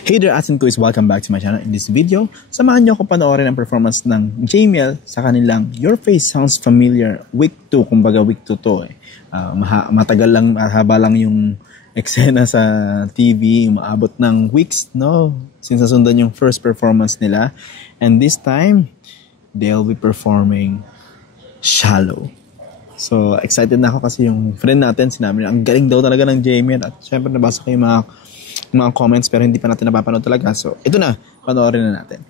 Hey there, Asin Kuis, welcome back to my channel. In this video, samahan niyo ako panoorin ang performance ng Jamiel sa kanilang Your Face Sounds Familiar Week 2. Kumbaga week 2 to eh. Matagal lang, mahaba lang yung eksena sa TV, maabot ng weeks, no? Since nasundan yung first performance nila. And this time, they'll be performing Shallow. So, excited na ako kasi yung friend natin, sinabi niya, ang galing daw talaga ng Jamiel. At syempre, nabasa ko yung mga comments pero hindi pa natin napapanood talaga. So, ito na. Panoorin na natin.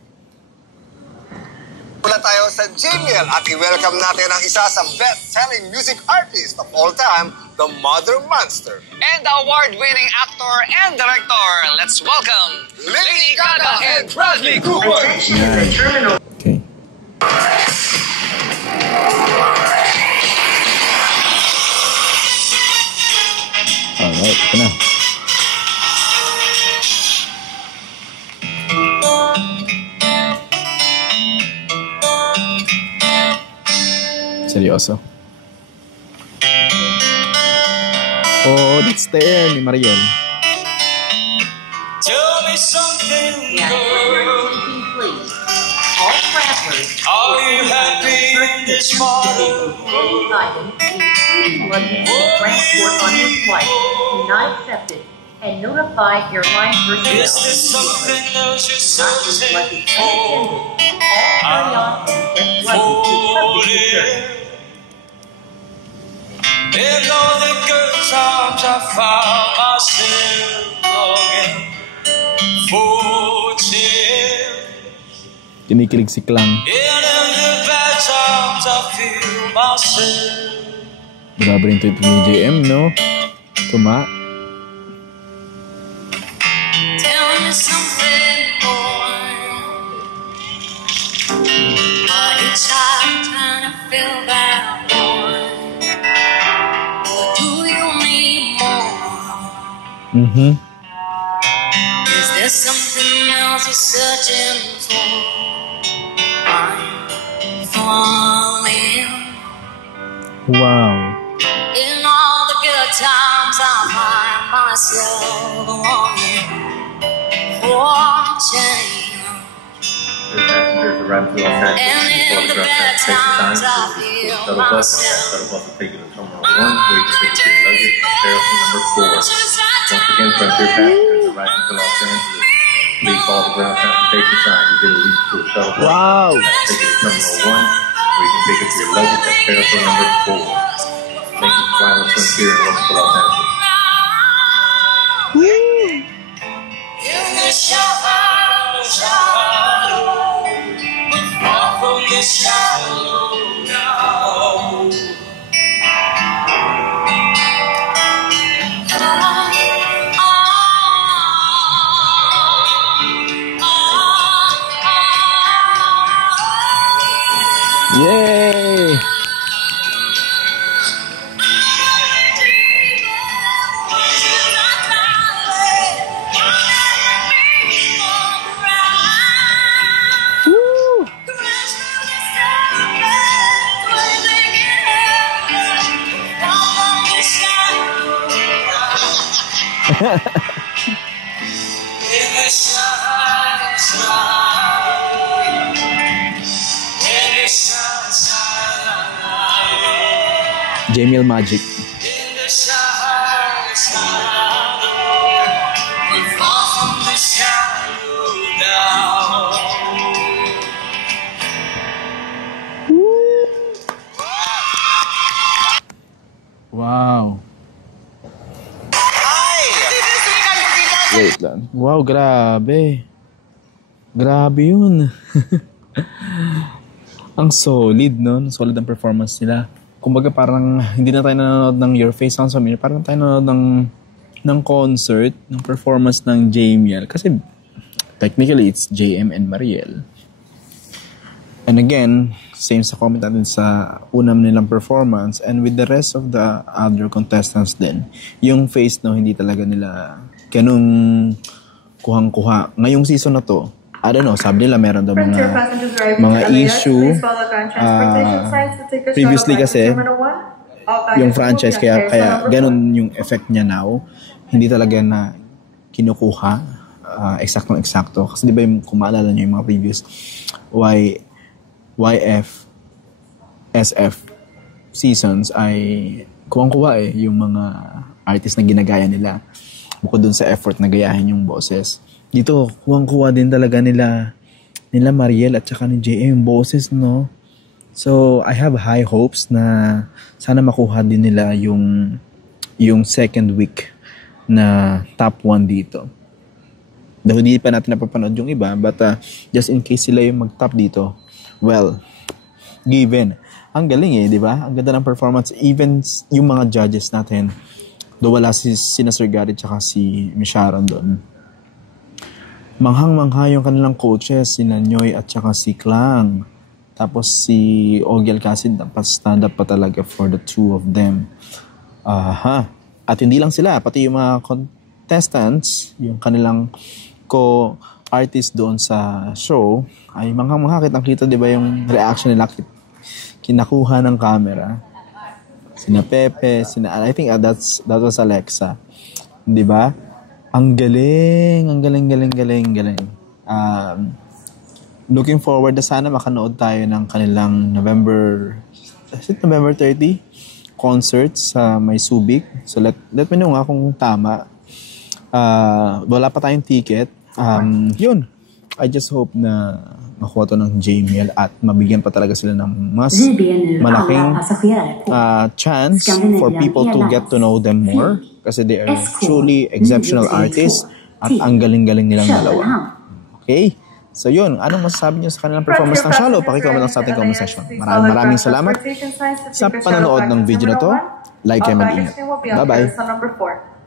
Mula tayo sa Jamiel at i-welcome natin ang isa sa best-selling music artist of all time, the Mother Monster. And the award-winning actor and director. Let's welcome Lady Gaga and Bradley Cooper. Okay. Alright, ito na. Seryoso. Oh, that's the air ni Mariel. Tell me something, girl. All travelers Are you happy in this modern world? items, including luggage and transport on your flight, do not accept it and notify airline personnel. Is this something else you're Not just searching luggage for? unattended. All carry-on and checked luggage is subject to search. In all the good times I found myself longing for change. Kinikilig si Klang. And in the bad times I feel myself. Grabe rin tweet ni JM, no? Tuma. Tell me something, boy. Are you tired trying to fill that void? Or do you need more? Is there something else you're searching for? I'm falling. Wow. In all the good times I find myself longing for change. Passengers arriving to Los Angeles, And in the bad times I feel myself. Shuttle bus will take you to Terminal 1, where you can pick up your luggage at carousel number 4. Once again, Frontier passengers arriving to Los Angeles, please follow the ground transportation signs as they will lead you to a shuttle bus. Wow. Take you to Terminal 1, where you can pick up your luggage at carousel number 4. Thank you for flying with Frontier and welcome to Los Angeles. In the shadow, far from the shallow now. Yay! Woo! Jamiel Magic. Wow. Wait lang. Wow, grabe. Grabe yun. Ang solid, no? Solid ang performance nila. Kumbaga parang hindi na tayo nanonood ng Your Face Sounds Familiar. Parang tayo nanonood ng concert, ng performance ng Jamiel. Kasi technically, it's JM and Mariel. And again, same sa comment natin sa unang nilang performance and with the rest of the other contestants din, yung face no, hindi talaga nila ganung kuhang-kuha. Ngayong season na to, I don't know, sabi nila meron daw mga issue. Previously kasi, yung franchise, kaya ganun yung effect niya now. Hindi talaga na kinukuha eksaktong-eksakto. Kasi di ba kung maalala nyo yung mga previous YF, SF seasons ay kuwang-kuwa yung mga artist na ginagaya nila. Bukod dun sa effort na gayahin yung boses. Dito, kuwang-kuwa din talaga nila Mariel at saka ni JM yung boses, no? So, I have high hopes na sana makuha din nila yung second week na top 1 dito. Dahil hindi pa natin napapanood yung iba, but just in case sila yung mag-top dito, well, given. Ang galing di ba? Ang ganda ng performance. Even yung mga judges natin, do wala sina Sir Gary tsaka si Misharon doon. Manghang-mangha yung kanilang coaches, si Nanyoy at saka si Klang. Tapos si Ogie Alcacid, stand up pa talaga for the two of them. At hindi lang sila, pati yung mga contestants, yung kanilang co-artist doon sa show, ay manghang-mangha, kitang-kita, di ba yung reaction nila, kinakuha ng camera. Sina Pepe, I think that was Alexa. Di ba? Ang galing. Looking forward na sana makanood tayo ng kanilang November 30 concert sa May Subic. So let me know nga kung tama. Wala pa tayong ticket. Yun. I just hope na makuha to ng JML at mabigyan pa talaga sila ng mas malaking chance for people to get to know them more kasi they are truly exceptional artists at ang galing-galing nilang dalawa. Okay? So yun, anong masasabi niyo sa kanilang performance ng Shallow? Pakicomment lang sa ating comment section. Maraming salamat sa panonood ng video na to. Like, comment, ingat. Bye-bye.